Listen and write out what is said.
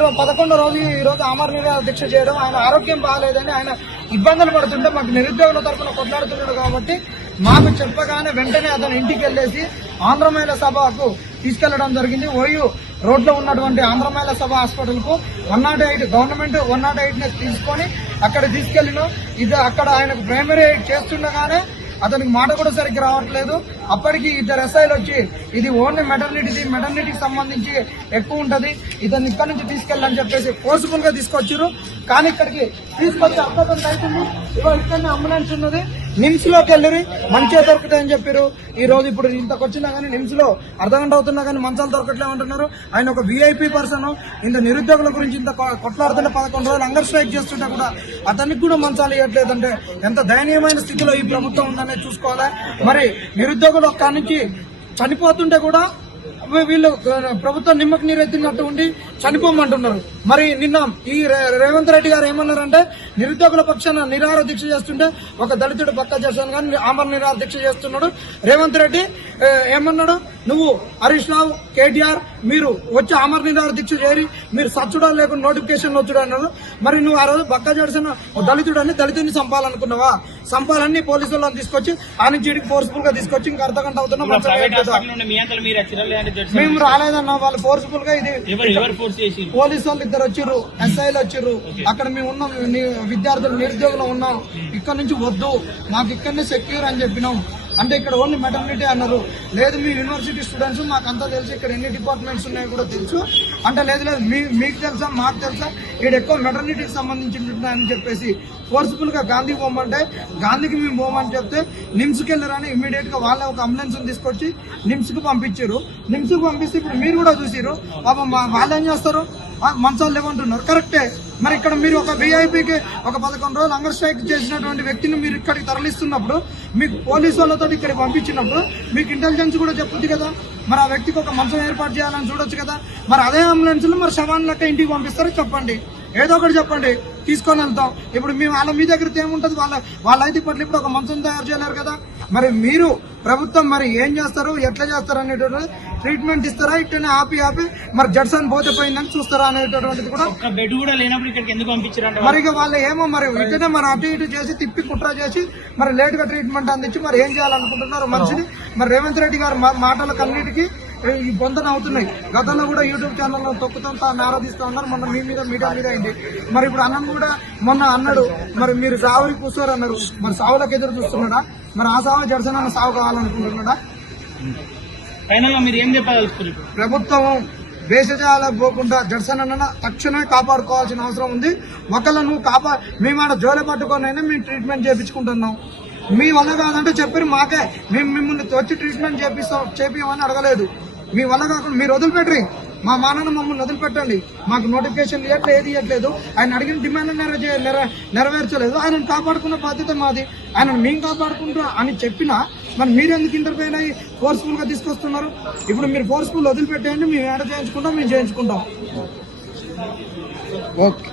పదకొండు పదకొండో రోజు ఈ రోజు అమర్ దీక్ష చేయడం ఆయన ఆరోగ్యం బాగాలేదని ఆయన ఇబ్బందులు పడుతుంటే మాకు నిరుద్యోగుల తరఫున కొట్లాడుతున్నాడు కాబట్టి మాకు చెప్పగానే వెంటనే అతను ఇంటికి వెళ్ళేసి ఆంధ్ర సభకు తీసుకెళ్ళడం జరిగింది. ఓయూ రోడ్లో ఉన్నటువంటి ఆంధ్ర సభ హాస్పిటల్కు one naught eight government one naught eight తీసుకొని అక్కడ తీసుకెళ్ళిన ఇది అక్కడ ఆయనకు ప్రైమరీ ఎయిడ్ చేస్తుండగానే అతనికి మాట కూడా సరిగ్గా రావట్లేదు. అప్పటికి ఇద్దరు ఎస్ఐలు వచ్చి ఇది ఓన్లీ మెటర్నిటీది మెటర్నిటీకి సంబంధించి ఎక్కువ ఉంటుంది. ఇతన్ని ఇక్కడ నుంచి తీసుకెళ్ళని చెప్పేసి ఫోర్స్ఫుల్గా తీసుకొచ్చారు కానీ ఇక్కడికి తీసుకొచ్చి అప్పటి అవుతుంది ఇవాళ ఇక్కడనే అంబులెన్స్ ఉన్నది. నిమ్స్లోకి వెళ్ళి మంచిగా దొరుకుతాయని చెప్పారు ఈ రోజు ఇప్పుడు ఇంతకు వచ్చినా కానీ నిమ్స్లో అర్ధ గంట అవుతున్నా కానీ మంచాలు దొరకట్లేవు అంటున్నారు ఆయన ఒక విఐపి పర్సన్ ఇంత నిరుద్యోగుల గురించి ఇంత కొ- కొట్లాడుతుంటే పదకొండు రోజులు అంగర్ స్ట్రైక్ చేస్తుంటే కూడా అతనికి కూడా మంచాలు ఇవ్వట్లేదంటే ఎంత దయనీయమైన స్థితిలో ఈ ప్రభుత్వం ఉందనేది చూసుకోవాలి? మరి నిరుద్యోగులు ఒక్క నుంచి చనిపోతుంటే కూడా వీళ్ళు ప్రభుత్వం నిమ్మకు నీరెత్తినట్టు ఉండి చనిపోమంటున్నారు. మరి నిన్న ఈ రేవంత్ రెడ్డి గారు ఏమన్నారంటే నిరుద్యోగుల పక్షాన నిరాహార దీక్ష చేస్తుంటే ఒక దళితుడు పక్క చేశాను కానీ ఆమర్ నిరాహార దీక్ష చేస్తున్నాడు. రేవంత్ రెడ్డి ఏమన్నాడు? నువ్వు హరీష్ రావు కేటీఆర్ మీరు వచ్చి ఆమర్ నిరాహార దీక్ష చేరి మీరు సచ్చుడా లేకుండా నోటిఫికేషన్ వచ్చుడు అన్నారు. మరి నువ్వు ఆ రోజు బక్క చేసిన దళితుడని దళితుడిని చంపాలనుకున్నావా? చంపాలని పోలీసు వాళ్ళని తీసుకొచ్చి ఆ నుంచి ఇడికి ఫోర్స్ఫుల్గా తీసుకొచ్చి ఇంకా అర్ధ గంట అవుతున్నా మేము రాలేదన్న వాళ్ళు ఫోర్స్ఫుల్గా ఇది పోలీసు వాళ్ళు ఇద్దరు వచ్చిర్రు ఎస్ఐలు వచ్చిర్రు. అక్కడ మేము ఉన్నాం విద్యార్థులు నిరుద్యోగులు ఉన్నాం. ఇక్కడ నుంచి వద్దు మాకు ఇక్కడనే సెక్యూర్ అని చెప్పినాం. అంటే ఇక్కడ ఓన్లీ మెటర్నిటీ అన్నారు. లేదు మీ యూనివర్సిటీ స్టూడెంట్స్ మాకు అంతా తెలుసు ఇక్కడ ఎన్ని డిపార్ట్మెంట్స్ ఉన్నాయో కూడా తెలుసు. అంటే లేదు లేదు మీ మీకు తెలుసా మాకు తెలుసా? ఇక్కడ ఎక్కువ మెటర్నిటీకి సంబంధించి అని చెప్పేసి ఫోర్స్ఫుల్గా గాంధీకి గాంధీ పోమంటే గాంధీకి మేము పోమని చెప్తే నిమ్స్కి వెళ్ళారని ఇమీడియట్గా వాళ్ళే ఒక అంబులెన్స్ తీసుకొచ్చి నిమ్స్కి పంపించారు. నిమ్స్కి పంపిస్తే ఇప్పుడు మీరు కూడా చూసిరు పాపం మా- వాళ్ళు ఏం చేస్తారు మంచాలు లేవంటున్నారు కరెక్టే మరి ఇక్కడ మీరు ఒక విఐపికి ఒక పదకొండు రోజులు అంగర్ స్ట్రైక్ చేసినటువంటి వ్యక్తిని మీరు ఇక్కడికి తరలిస్తున్నప్పుడు మీకు పోలీసు వాళ్ళతో ఇక్కడికి పంపించినప్పుడు మీకు ఇంటెలిజెన్స్ కూడా చెప్పుద్ది కదా? మరి ఆ వ్యక్తికి ఒక మంచం ఏర్పాటు చేయాలని చూడొచ్చు కదా? మరి అదే అంబులెన్స్లు మరి శవాన్ లెక్క ఇంటికి పంపిస్తారో చెప్పండి. ఏదో ఒకటి చెప్పండి. తీసుకొని వెళ్తాం. ఇప్పుడు మేము వాళ్ళ మీ దగ్గర ఏముంటది? వాళ్ళ వాళ్ళైతే ఇప్పట్లో ఇప్పుడు ఒక మంచం తయారు చేయలేరు కదా. మరి మీరు ప్రభుత్వం మరి ఏం చేస్తారు? ఎట్లా చేస్తారు అనేటువంటి ట్రీట్మెంట్ ఇస్తారా? ఇట్లనే ఆపి ఆపి మరి జడ్సన్ పోతే పోయిందని చూస్తారా అనేటటువంటిది కూడా బెడ్ కూడా లేనప్పుడు ఇక్కడికి ఎందుకు పంపించారంట మరి ఇక వాళ్ళు ఏమో మరి ఇట్లనే మరి అటు ఇటు చేసి తిప్పి కుట్ర చేసి మరి లేట్గా ట్రీట్మెంట్ అందించి మరి ఏం చేయాలనుకుంటున్నారు మనిషిని? మరి రేవంత్ రెడ్డి గారు మాటలకు అన్నిటికీ ఈ పొందన అవుతున్నాయి. గతంలో కూడా యూట్యూబ్ ఛానల్లో తొక్కుతుంటా నారాధిస్తూ ఉన్నారు. మొన్న మీ మీద మీడియా మీద అయింది. మరి ఇప్పుడు అన్నం కూడా మొన్న అన్నాడు. మరి మీరు సావుని కూర్చోరు అన్నారు. మరి సావులకు ఎదురు చూస్తున్నాడా? మరి ఆ సావు జడ్సన్ అన్న సావు కావాలనుకుంటున్నాడా? మీరు ఏం ప్రభుత్వం దేశజాలకు పోకుండా జడ్సన్ అన్న తక్షణమే కాపాడుకోవాల్సిన అవసరం ఉంది. ఒకళ్ళ నువ్వు కాపా మేము ఆడ జోల పట్టుకొనైనా మేము ట్రీట్మెంట్ చేయించుకుంటున్నాం మీ వల్ల కాదంటే చెప్పారు మాకే. మేము మిమ్మల్ని వచ్చి ట్రీట్మెంట్ చేపిస్తాం చేపియమని అడగలేదు. మీ వల్ల కాకుండా మీరు వదిలిపెట్టరి. మా మానన్న మమ్మల్ని వదిలిపెట్టండి. మాకు నోటిఫికేషన్ ఇవ్వట్లేదు ఏది ఇవ్వట్లేదు ఆయన అడిగిన డిమాండ్ నెరవేర్చలేదు. ఆయనను కాపాడుకున్న బాధ్యత మాది. ఆయనను మేము కాపాడుకుంటా అని చెప్పినా మరి మీరు ఎందుకు ఇంటర్ఫైన్ అయ్యి ఫోర్స్ఫుల్గా తీసుకొస్తున్నారు? ఇప్పుడు మీరు ఫోర్స్ఫుల్ వదిలిపెట్టేయండి మేము ఏడ చేయించుకుంటాం మేము చేయించుకుంటాం. ఓకే.